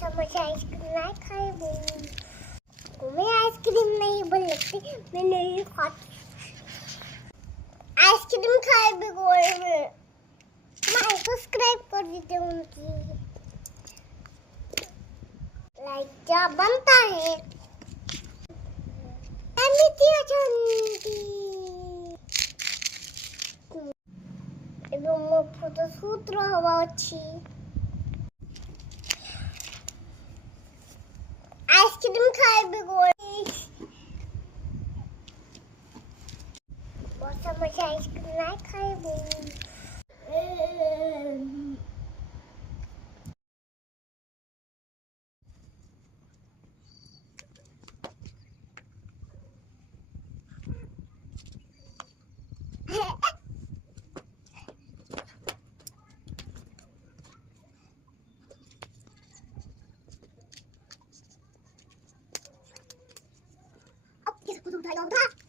Samosa ice cream नहीं खाएबू। तुम्हें ice cream नहीं बोल लगती, मैं नहीं खाती आइसक्रीम खाएबे गोल में। मैं सब्सक्राइब कर देते उनकी लाइक क्या बनता है এবং ମୋ ଫଟୋ ସୂତ୍ର ହବା ଅଛି। ଆଇସ୍କ୍ରିମ ଖାଇବି ଗୋଳି ବର୍ଷା ମଜା ଆଇସ୍କ୍ରିମ ନାଇଁ ଖାଇବୁ। Aku udah